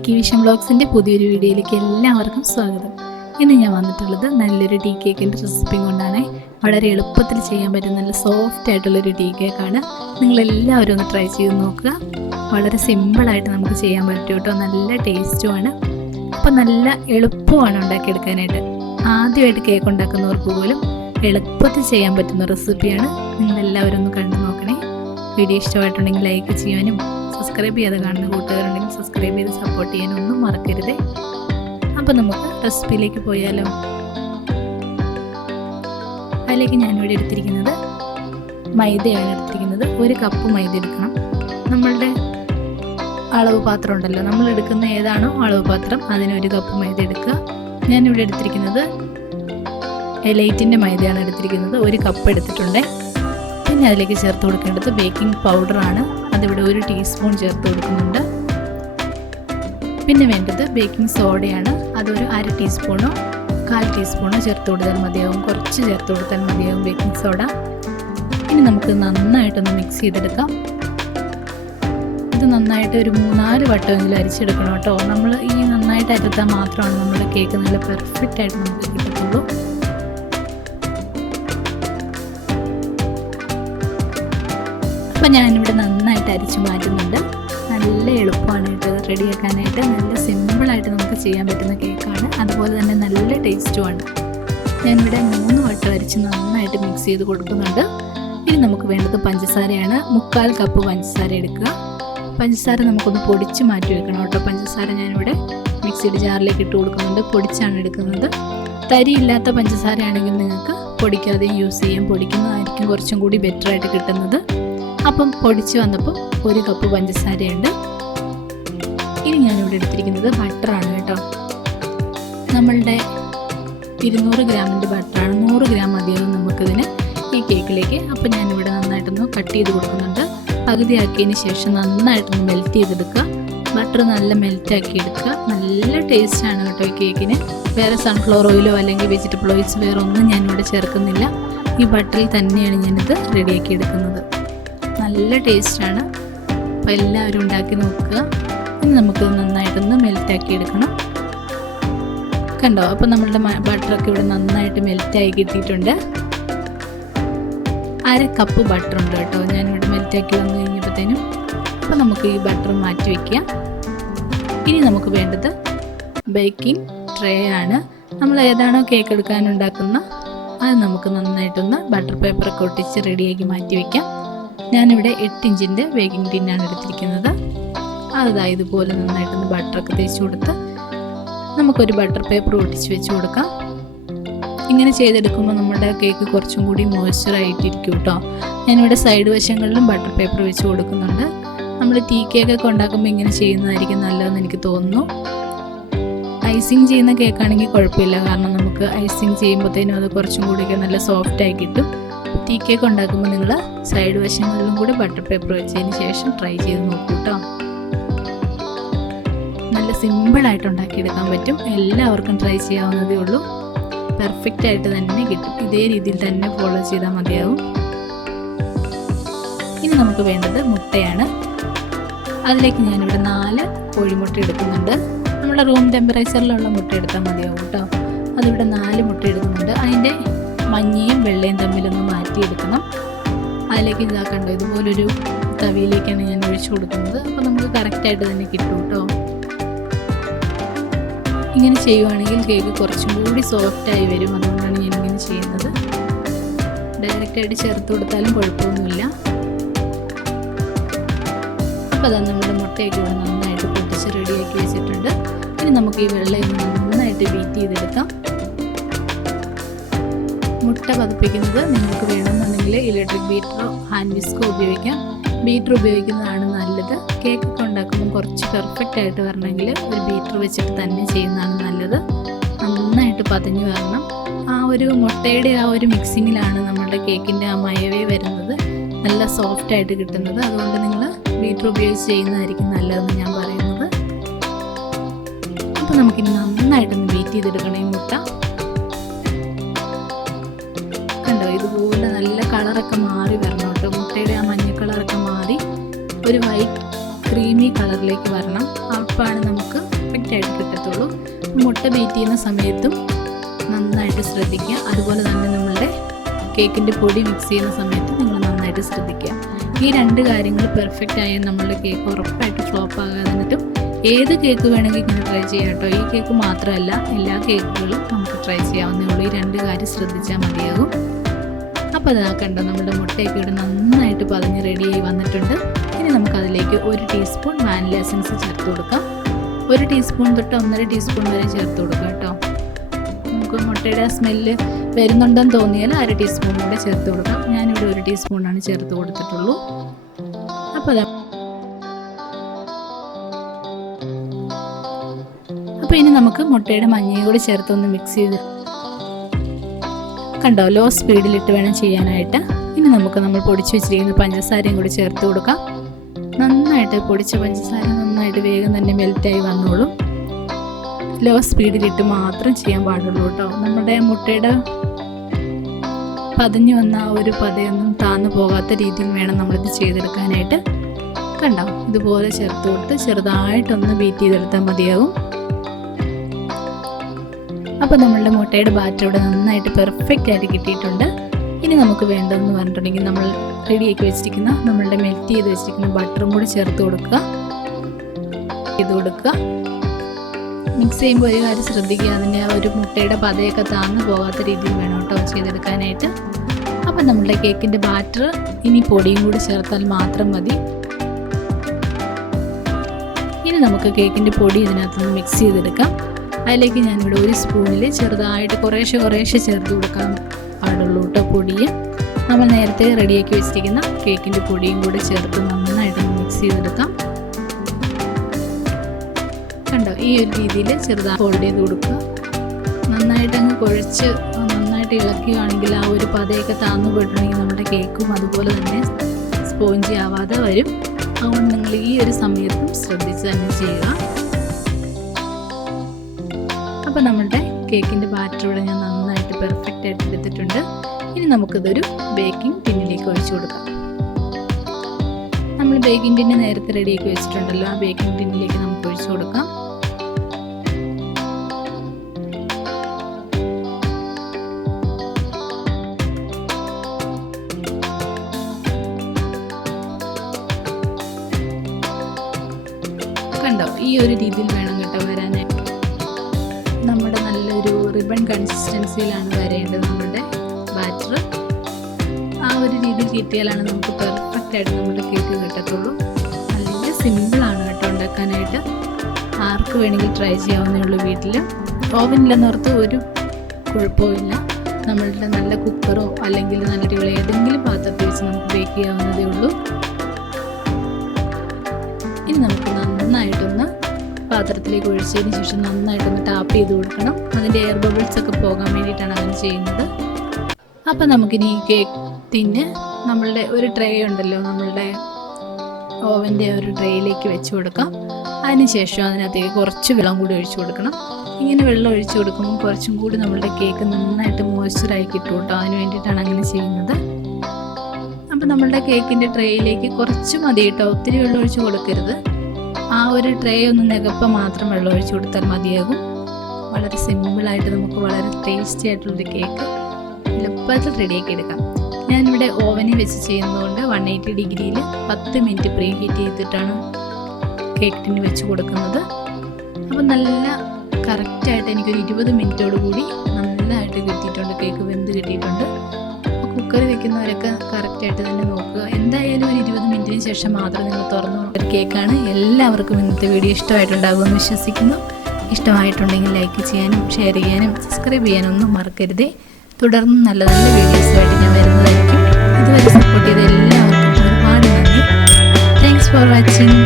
Idukki vision വ്ളോഗ്സിൻ്റെ പുതിയൊരു വീഡിയോയിലേക്ക് എല്ലാവർക്കും സ്വാഗതം. ഇന്ന് ഞാൻ വന്നിട്ടുള്ളത് നല്ലൊരു ടീ കേക്കിൻ്റെ റെസിപ്പി കൊണ്ടാണ്. വളരെ എളുപ്പത്തിൽ ചെയ്യാൻ പറ്റുന്ന നല്ല സോഫ്റ്റ് ആയിട്ടുള്ളൊരു ടീ കേക്കാണ്. നിങ്ങളെല്ലാവരും ഒന്ന് ട്രൈ ചെയ്ത് നോക്കുക. വളരെ സിമ്പിളായിട്ട് നമുക്ക് ചെയ്യാൻ പറ്റും കേട്ടോ. നല്ല ടേസ്റ്റുമാണ്. അപ്പോൾ നല്ല എളുപ്പമാണ് ഉണ്ടാക്കിയെടുക്കാനായിട്ട്. ആദ്യമായിട്ട് കേക്ക് ഉണ്ടാക്കുന്നവർക്ക് പോലും എളുപ്പത്തിൽ ചെയ്യാൻ പറ്റുന്ന റെസിപ്പിയാണ്. നിങ്ങളെല്ലാവരും ഒന്ന് കണ്ടു നോക്കണേ. വീഡിയോ ഇഷ്ടമായിട്ടുണ്ടെങ്കിൽ ലൈക്ക് ചെയ്യാനും സബ്സ്ക്രൈബ് ചെയ്യാതെ കാണുന്ന കൂട്ടുകാരുണ്ടെങ്കിൽ സബ്സ്ക്രൈബ് ചെയ്ത് സപ്പോർട്ട് ചെയ്യാനും ഒന്നും മറക്കരുതേ. അപ്പോൾ നമുക്ക് റെസിപ്പിയിലേക്ക് പോയാലോ. അതിലേക്ക് ഞാനിവിടെ എടുത്തിരിക്കുന്നത് മൈദയാണ് എടുത്തിരിക്കുന്നത്. 1 കപ്പ് മൈദ എടുക്കണം. നമ്മളുടെ അളവ് പാത്രം ഉണ്ടല്ലോ, നമ്മൾ എടുക്കുന്ന ഏതാണോ അളവ് പാത്രം അതിന് 1 കപ്പ് മൈദ എടുക്കുക. ഞാനിവിടെ എടുത്തിരിക്കുന്നത് എലൈറ്റിൻ്റെ മൈദയാണ് എടുത്തിരിക്കുന്നത്. 1 കപ്പ് എടുത്തിട്ടുണ്ട്. പിന്നെ അതിലേക്ക് ചേർത്ത് കൊടുക്കേണ്ടത് ബേക്കിംഗ് പൗഡറാണ്. അതിവിടെ 1 ടീസ്പൂൺ ചേർത്ത് കൊടുക്കുന്നുണ്ട്. പിന്നെ വേണ്ടത് ബേക്കിംഗ് സോഡയാണ്. അതൊരു 1/2 ടീസ്പൂണോ 1/4 ടീസ്പൂണോ ചേർത്ത് കൊടുത്താൽ മതിയാവും. കുറച്ച് ചേർത്ത് കൊടുത്താൽ മതിയാവും ബേക്കിംഗ് സോഡ. ഇനി നമുക്ക് നന്നായിട്ടൊന്ന് മിക്സ് ചെയ്തെടുക്കാം. ഇത് നന്നായിട്ട് ഒരു 3-4 വട്ടമെങ്കിലും അരിച്ചെടുക്കണം കേട്ടോ. നമ്മൾ ഈ നന്നായിട്ട് അരത്താൽ മാത്രമാണ് നമ്മുടെ കേക്ക് നല്ല പെർഫെക്റ്റ് ആയിട്ട് നമുക്ക് കിട്ടത്തുള്ളൂ. അപ്പോൾ ഞാനിവിടെ നന്നായിട്ട് അരിച്ച് മാറ്റുന്നുണ്ട്. നല്ല എളുപ്പമാണ് കേട്ടോ റെഡിയാക്കാനായിട്ട്. നല്ല സിമ്പിളായിട്ട് നമുക്ക് ചെയ്യാൻ പറ്റുന്ന കേക്കാണ്. അതുപോലെ തന്നെ നല്ല ടേസ്റ്റുമാണ്. ഞാനിവിടെ 3 വട്ടം അരിച്ച് നന്നായിട്ട് മിക്സ് ചെയ്ത് കൊടുക്കുന്നുണ്ട്. ഇനി നമുക്ക് വേണ്ടത് പഞ്ചസാരയാണ്. 1/4 കപ്പ് പഞ്ചസാര എടുക്കുക. പഞ്ചസാര നമുക്കൊന്ന് പൊടിച്ച് മാറ്റി വെക്കണം കേട്ടോ. പഞ്ചസാര ഞാനിവിടെ മിക്സിയുടെ ജാറിലേക്ക് ഇട്ട് കൊടുക്കുന്നുണ്ട്. പൊടിച്ചാണ് എടുക്കുന്നത്. തരിയില്ലാത്ത പഞ്ചസാരയാണെങ്കിൽ നിങ്ങൾക്ക് പൊടിക്കാതെയും യൂസ് ചെയ്യാം. പൊടിക്കുന്നതായിരിക്കും കുറച്ചും കൂടി ബെറ്ററായിട്ട് കിട്ടുന്നത്. അപ്പം പൊടിച്ച് വന്നപ്പോൾ 1 കപ്പ് പഞ്ചസാരയുണ്ട്. ഇനി ഞാനിവിടെ എടുത്തിരിക്കുന്നത് ബട്ടറാണ് കേട്ടോ. നമ്മളുടെ 200 ഗ്രാമിൻ്റെ ബട്ടറാണ്. 100 ഗ്രാം മതിയാവും നമുക്കിതിന് ഈ കേക്കിലേക്ക്. അപ്പോൾ ഞാനിവിടെ നന്നായിട്ടൊന്ന് കട്ട് ചെയ്ത് കൊടുക്കുന്നുണ്ട്. പകുതിയാക്കിയതിന് ശേഷം നന്നായിട്ടൊന്ന് മെൽറ്റ് ചെയ്തെടുക്കുക. ബട്ടർ നല്ല മെൽറ്റാക്കി എടുക്കുക. നല്ല ടേസ്റ്റാണ് കേട്ടോ ഈ കേക്കിന്. വേറെ സൺഫ്ലവർ ഓയിലോ അല്ലെങ്കിൽ വെജിറ്റബിൾ ഓയിൽസ് വേറെ ഒന്നും ഞാനിവിടെ ചേർക്കുന്നില്ല. ഈ ബട്ടറിൽ തന്നെയാണ് ഞാനിത് റെഡിയാക്കി എടുക്കുന്നത്. നല്ല ടേസ്റ്റാണ്. അപ്പോൾ എല്ലാവരും ഉണ്ടാക്കി നോക്കുക. ഇനി നമുക്ക് നന്നായിട്ടൊന്ന് മെൽറ്റാക്കി എടുക്കണം. കണ്ടോ, അപ്പോൾ നമ്മളുടെ ബട്ടറൊക്കെ ഇവിടെ നന്നായിട്ട് മെൽറ്റായി കിട്ടിയിട്ടുണ്ട്. 1/2 കപ്പ് ബട്ടർ ഉണ്ട് കേട്ടോ ഞാനിവിടെ മെൽറ്റാക്കി വന്നു കഴിഞ്ഞപ്പോഴത്തേനും. അപ്പോൾ നമുക്ക് ഈ ബട്ടർ മാറ്റി വയ്ക്കാം. ഇനി നമുക്ക് വേണ്ടത് ബേക്കിംഗ് ട്രേ ആണ്. നമ്മൾ ഏതാണോ കേക്ക് എടുക്കാനുണ്ടാക്കുന്ന അത് നമുക്ക് നന്നായിട്ടൊന്ന് ബട്ടർ പേപ്പറൊക്കെ ഒട്ടിച്ച് റെഡിയാക്കി മാറ്റി വയ്ക്കാം. ഞാനിവിടെ 8 ഇഞ്ചിൻ്റെ ബേക്കിംഗ് ടിന്നാണ് എടുത്തിരിക്കുന്നത്. അതായത് ഇതുപോലെ നന്നായിട്ടൊന്ന് ബട്ടറൊക്കെ തേച്ച് കൊടുത്ത് നമുക്കൊരു ബട്ടർ പേപ്പർ ഒട്ടിച്ച് വെച്ച് കൊടുക്കാം. ഇങ്ങനെ ചെയ്തെടുക്കുമ്പോൾ നമ്മുടെ കേക്ക് കുറച്ചും കൂടി മോയ്സ്ചറായിട്ടിരിക്കും കേട്ടോ. ഞാനിവിടെ സൈഡ് വശങ്ങളിലും ബട്ടർ പേപ്പർ വെച്ച് കൊടുക്കുന്നുണ്ട്. നമ്മൾ ടീ കേക്കൊക്കെ ഉണ്ടാക്കുമ്പോൾ ഇങ്ങനെ ചെയ്യുന്നതായിരിക്കും നല്ലതെന്ന് എനിക്ക് തോന്നുന്നു. ഐസിങ് ചെയ്യുന്ന കേക്കാണെങ്കിൽ കുഴപ്പമില്ല, കാരണം നമുക്ക് ഐസിങ് ചെയ്യുമ്പോഴത്തേനും അത് കുറച്ചും കൂടിയൊക്കെ നല്ല സോഫ്റ്റായി കിട്ടും. ടീ കേക്ക് ഉണ്ടാക്കുമ്പോൾ നിങ്ങൾ സൈഡ് വശങ്ങളിലും കൂടി ബട്ടർ പേപ്പർ വെച്ചതിന് ശേഷം ട്രൈ ചെയ്ത് നോക്കൂ കേട്ടോ. നല്ല സിമ്പിളായിട്ട് ഉണ്ടാക്കിയെടുക്കാൻ പറ്റും. എല്ലാവർക്കും ട്രൈ ചെയ്യാവുന്നതേ ഉള്ളൂ. പെർഫെക്റ്റ് ആയിട്ട് തന്നെ കിട്ടും. ഇതേ രീതിയിൽ തന്നെ ഫോളോ ചെയ്താൽ മതിയാവും. ഇനി നമുക്ക് വേണ്ടത് മുട്ടയാണ്. അതിലേക്ക് ഞാനിവിടെ 4 കോഴിമുട്ട എടുക്കുന്നുണ്ട്. നമ്മുടെ റൂം ടെമ്പറേച്ചറിലുള്ള മുട്ട എടുത്താൽ മതിയാവും കേട്ടോ. അതിവിടെ 4 മുട്ട എടുക്കുന്നുണ്ട്. അതിൻ്റെ മഞ്ഞയും വെള്ളയും തമ്മിലൊന്ന് മാറ്റിയെടുക്കണം. അതിലേക്ക് ഇതാക്കണ്ടോ, ഇതുപോലൊരു തവിയിലേക്കാണ് ഞാൻ ഒഴിച്ചു കൊടുക്കുന്നത്. അപ്പോൾ നമുക്ക് കറക്റ്റായിട്ട് തന്നെ കിട്ടും കേട്ടോ. ഇങ്ങനെ ചെയ്യുവാണെങ്കിൽ കേക്ക് കുറച്ചും കൂടി സോഫ്റ്റായി വരും. അതുകൊണ്ടാണ് ഞാനിങ്ങനെ ചെയ്യുന്നത്. ഡയറക്റ്റായിട്ട് ചേർത്ത് കൊടുത്താലും കുഴപ്പമൊന്നുമില്ല. അപ്പോൾ അതാ നമ്മുടെ മുട്ടയൊക്കെ ഇവിടെ നന്നായിട്ട് പൊട്ടിച്ച് റെഡിയാക്കി വെച്ചിട്ടുണ്ട്. ഇനി നമുക്ക് ഈ വെള്ളം നന്നായിട്ട് ബീറ്റ് ചെയ്തെടുക്കാം. മുട്ട പതിപ്പിക്കുന്നത് നിങ്ങൾക്ക് വേണമെന്നുണ്ടെങ്കിൽ ഇലക്ട്രിക് ബീറ്ററോ ഹാൻഡ് വിസ്കോ ഉപയോഗിക്കാം. ബീറ്റർ ഉപയോഗിക്കുന്നതാണ് നല്ലത്. കേക്കൊക്കെ ഉണ്ടാക്കുമ്പോൾ കുറച്ച് പെർഫെക്റ്റ് ആയിട്ട് വരണമെങ്കിൽ ഒരു ബീറ്റർ വെച്ചിട്ട് തന്നെ ചെയ്യുന്നതാണ് നല്ലത്. നന്നായിട്ട് പതഞ്ഞ് വരണം. ആ ഒരു മുട്ടയുടെ ആ ഒരു മിക്സിങ്ങിലാണ് നമ്മുടെ കേക്കിൻ്റെ ആ മയവേ വരുന്നത് നല്ല സോഫ്റ്റായിട്ട് കിട്ടുന്നത്. അതുകൊണ്ട് നിങ്ങൾ ബീറ്റർ ഉപയോഗിച്ച് ചെയ്യുന്നതായിരിക്കും നല്ലതെന്ന് ഞാൻ പറയുന്നത്. അപ്പോൾ നമുക്കിനി നന്നായിട്ടൊന്ന് ബീറ്റ് ചെയ്തെടുക്കണം ഈ മുട്ട. കണ്ടോ, ഇതുപോലെ നല്ല കളറൊക്കെ മാറി വരണം കേട്ടോ. മുട്ടയുടെ ആ മഞ്ഞ കളറൊക്കെ മാറി ഒരു വൈറ്റ് ക്രീമി കളറിലേക്ക് വരണം. അപ്പോഴാണ് നമുക്ക് പെർഫെക്റ്റായിട്ട് കിട്ടത്തുള്ളൂ. മുട്ട ബീറ്റ് ചെയ്യുന്ന സമയത്തും നന്നായിട്ട് ശ്രദ്ധിക്കുക. അതുപോലെ തന്നെ നമ്മളുടെ കേക്കിൻ്റെ പൊടി മിക്സ് ചെയ്യുന്ന സമയത്ത് നിങ്ങൾ നന്നായിട്ട് ശ്രദ്ധിക്കുക. ഈ 2 കാര്യങ്ങൾ പെർഫെക്റ്റ് ആയാൽ നമ്മളുടെ കേക്ക് ഉറപ്പായിട്ട് ഫ്ലോപ്പ് ആകാതിട്ടും ഏത് കേക്ക് വേണമെങ്കിൽ ഇങ്ങനെ ട്രൈ ചെയ്യാം കേട്ടോ. ഈ കേക്ക് മാത്രമല്ല, എല്ലാ കേക്കുകളും നമുക്ക് ട്രൈ ചെയ്യാവുന്നേ ഉള്ളൂ. ഈ 2 കാര്യം ശ്രദ്ധിച്ചാൽ മതിയാകും. അപ്പോൾ അതാ കണ്ടോ, നമ്മുടെ മുട്ടയൊക്കെ ഇവിടെ നന്നായിട്ട് പതഞ്ഞ് റെഡിയായി വന്നിട്ടുണ്ട്. ഇനി നമുക്കതിലേക്ക് 1 ടീസ്പൂൺ വാനില എസൻസ് ചേർത്ത് കൊടുക്കാം. 1 ടീസ്പൂൺ തൊട്ട് 1.5 ടീസ്പൂൺ വരെ ചേർത്ത് കൊടുക്കാം കേട്ടോ. നമുക്ക് മുട്ടയുടെ സ്മെല്ല് വരുന്നുണ്ടെന്ന് തോന്നിയാൽ 1/2 ടീസ്പൂൺ കൂടെ ചേർത്ത് കൊടുക്കാം. ഞാനിവിടെ 1 ടീസ്പൂണാണ് ചേർത്ത് കൊടുത്തിട്ടുള്ളൂ. അപ്പോൾ ഇനി നമുക്ക് മുട്ടയുടെ മഞ്ഞയും കൂടി ചേർത്തൊന്ന് മിക്സ് ചെയ്ത് കണ്ടോ, ലോ സ്പീഡിലിട്ട് വേണം ചെയ്യാനായിട്ട്. ഇനി നമുക്ക് നമ്മൾ പൊടിച്ച് വെച്ചിരിക്കുന്ന പഞ്ചസാരയും കൂടി ചേർത്ത് കൊടുക്കാം. നന്നായിട്ട് പൊടിച്ച പഞ്ചസാര നന്നായിട്ട് വേഗം തന്നെ മെൽറ്റായി വന്നോളും. ലോ സ്പീഡിലിട്ട് മാത്രം ചെയ്യാൻ പാടുള്ളൂ കേട്ടോ. നമ്മുടെ മുട്ടയുടെ പതഞ്ഞു വന്ന ആ ഒരു പതയൊന്നും താന്നു പോകാത്ത രീതിയിൽ വേണം നമ്മളിത് ചെയ്തെടുക്കാനായിട്ട്. കണ്ടോ, ഇതുപോലെ ചേർത്ത് കൊടുത്ത് ചെറുതായിട്ടൊന്ന് ബീറ്റ് ചെയ്തെടുത്താൽ മതിയാകും. അപ്പോൾ നമ്മളുടെ മുട്ടയുടെ ബാറ്റർ ഇവിടെ നന്നായിട്ട് പെർഫെക്റ്റ് ആയിട്ട് കിട്ടിയിട്ടുണ്ട്. ഇനി നമുക്ക് വേണ്ടതെന്ന് പറഞ്ഞിട്ടുണ്ടെങ്കിൽ നമ്മൾ റെഡിയാക്കി വെച്ചിരിക്കുന്ന നമ്മളുടെ മെൽറ്റ് ചെയ്ത് വെച്ചിരിക്കുന്ന ബട്ടറും കൂടി ചേർത്ത് കൊടുക്കുക. മിക്സ് ചെയ്യുമ്പോൾ ഒരു കാര്യം ശ്രദ്ധിക്കുക, അതിൻ്റെ ഒരു മുട്ടയുടെ പതയൊക്കെ താന്നു പോകാത്ത രീതിയിൽ വേണം കേട്ടോ ചെയ്തെടുക്കാനായിട്ട്. അപ്പം നമ്മളുടെ കേക്കിൻ്റെ ബാറ്റർ ഇനി പൊടിയും കൂടി ചേർത്താൽ മാത്രം മതി. ഇനി നമുക്ക് കേക്കിൻ്റെ പൊടി ഇതിനകത്തുനിന്ന് മിക്സ് ചെയ്തെടുക്കാം. അതിലേക്ക് ഞാനിവിടെ 1 സ്പൂണിൽ ചെറുതായിട്ട് കുറേശ്ശെ ചേർത്ത് കൊടുക്കാൻ പാടുള്ളൂ കേട്ടോ പൊടിയെ. നമ്മൾ നേരത്തെ റെഡിയാക്കി വെച്ചിരിക്കുന്ന കേക്കിൻ്റെ പൊടിയും കൂടെ ചേർത്ത് നന്നായിട്ട് മിക്സ് ചെയ്തെടുക്കാം. കണ്ടോ, ഈ ഒരു രീതിയിൽ ചെറുതായി ഫോൾഡ് ചെയ്ത് കൊടുക്കുക. നന്നായിട്ട് അങ്ങ് കുഴച്ച് നന്നായിട്ട് ഇളക്കുകയാണെങ്കിൽ ആ ഒരു പതയൊക്കെ താന്നു പോയിട്ടുണ്ടെങ്കിൽ നമ്മുടെ കേക്കും അതുപോലെ തന്നെ സ്പോഞ്ചി ആവാതെ വരും. അതുകൊണ്ട് നിങ്ങൾ ഈ ഒരു സമയത്തും ശ്രദ്ധിച്ച് തന്നെ ചെയ്യുക. അപ്പോൾ നമ്മളുടെ കേക്കിൻ്റെ ബാറ്റർ ഇവിടെ ഞാൻ നന്നായിട്ട് പെർഫെക്റ്റ് ആയിട്ട് എടുത്തിട്ടുണ്ട്. ഇനി നമുക്കിതൊരു ബേക്കിംഗ് ടിന്നിലേക്ക് ഒഴിച്ചു കൊടുക്കാം. നമ്മൾ ബേക്കിംഗ് ടിന്ന് നേരത്തെ റെഡിയാക്കി വെച്ചിട്ടുണ്ടല്ലോ, ആ ബേക്കിംഗ് ടിന്നിലേക്ക് നമുക്ക് ഒഴിച്ചു കൊടുക്കാം. കണ്ടോ, ഈ ഒരു രീതിയിൽ വേണം കേട്ടോ വരാനായിട്ട്. നമ്മുടെ നല്ലൊരു റിബൺ കൺസിസ്റ്റൻസിയിലാണ് വരേണ്ടത് നമ്മളുടെ ബാറ്റർ. ആ ഒരു രീതിയിൽ കിട്ടിയാലാണ് നമുക്ക് പെർഫെക്റ്റ് ആയിട്ട് നമ്മുടെ കേക്ക് കിട്ടത്തുള്ളൂ. നല്ല സിമ്പിളാണ് കേട്ടോ ഉണ്ടാക്കാനായിട്ട്. ആർക്ക് വേണമെങ്കിൽ ട്രൈ ചെയ്യാവുന്നേ ഉള്ളൂ വീട്ടിൽ. ഓവനിലെന്നോർത്ത് ഒരു കുഴപ്പമില്ല. നമ്മളുടെ നല്ല കുക്കറോ അല്ലെങ്കിൽ നല്ല ഏതെങ്കിലും പാത്രത്തിൽ വെച്ച് നമുക്ക് ബേക്ക് ചെയ്യാവുന്നതേ ഉള്ളൂ. ഇനി നമുക്ക് നന്നായിട്ടൊന്ന് പാത്രത്തിലേക്ക് ഒഴിച്ചതിന് ശേഷം നന്നായിട്ടൊന്ന് ടാപ്പ് ചെയ്ത് കൊടുക്കണം. അതിൻ്റെ എയർ ബബിൾസ് ഒക്കെ പോകാൻ വേണ്ടിയിട്ടാണ് അങ്ങനെ ചെയ്യുന്നത്. അപ്പം നമുക്കിനി ഈ കേക്ക് ടിന്ന് നമ്മളുടെ ഒരു ട്രേ ഉണ്ടല്ലോ, നമ്മളുടെ ഓവൻ്റെ ഒരു ട്രേയിലേക്ക് വെച്ച് കൊടുക്കാം. അതിനുശേഷം അതിനകത്തേക്ക് കുറച്ച് വെള്ളം കൂടി ഒഴിച്ചു കൊടുക്കണം. ഇങ്ങനെ വെള്ളം ഒഴിച്ചു കൊടുക്കുമ്പോൾ കുറച്ചും കൂടി നമ്മളുടെ കേക്ക് നന്നായിട്ട് മോയ്സ്ചറായി കിട്ടും കേട്ടോ. അതിന് വേണ്ടിയിട്ടാണ് അങ്ങനെ ചെയ്യുന്നത്. അപ്പം നമ്മളുടെ കേക്കിൻ്റെ ട്രേയിലേക്ക് കുറച്ച് മതി കേട്ടോ, ഒത്തിരി വെള്ളം ഒഴിച്ച് കൊടുക്കരുത്. ആ ഒരു ട്രേ ഒന്ന് നികപ്പം മാത്രം വെള്ളം ഒഴിച്ചു കൊടുത്താൽ മതിയാകും. വളരെ സിമ്പിളായിട്ട് നമുക്ക് വളരെ ടേസ്റ്റി ആയിട്ടുള്ളൊരു കേക്ക് എളുപ്പത്തിൽ റെഡിയാക്കി എടുക്കാം. ഞാനിവിടെ ഓവനിൽ വെച്ച് ചെയ്യുന്നതുകൊണ്ട് 180 ഡിഗ്രിയിൽ 10 മിനിറ്റ് പ്രീ ഹീറ്റ് ചെയ്തിട്ടാണ് കേക്ക് ടിന്ന് വെച്ച് കൊടുക്കുന്നത്. അപ്പം നല്ല കറക്റ്റായിട്ട് എനിക്കൊരു 20 മിനിറ്റോട് കൂടി നല്ലതായിട്ട് കിട്ടിയിട്ടുണ്ട്. കേക്ക് വെന്ത് കിട്ടിയിട്ടുണ്ട്. കുക്കർ വെക്കുന്നവരൊക്കെ കറക്റ്റായിട്ട് തന്നെ നോക്കുക. എന്തായാലും ഒരു 20 മിനിറ്റിന് ശേഷം മാത്രം നിങ്ങൾ തുറന്നു ഒരു കേക്കാണ്. എല്ലാവർക്കും ഇന്നത്തെ വീഡിയോ ഇഷ്ടമായിട്ടുണ്ടാകുമെന്ന് വിശ്വസിക്കുന്നു. ഇഷ്ടമായിട്ടുണ്ടെങ്കിൽ ലൈക്ക് ചെയ്യാനും ഷെയർ ചെയ്യാനും സബ്സ്ക്രൈബ് ചെയ്യാനും ഒന്നും മറക്കരുതേ. തുടർന്ന് നല്ല നല്ല വീഡിയോസുമായിട്ട് ഞാൻ വരുന്നതായിരിക്കും. ഇതുവരെ സപ്പോർട്ട് ചെയ്ത എല്ലാവർക്കും ഒരുപാട് നന്ദി. Thanks for watching.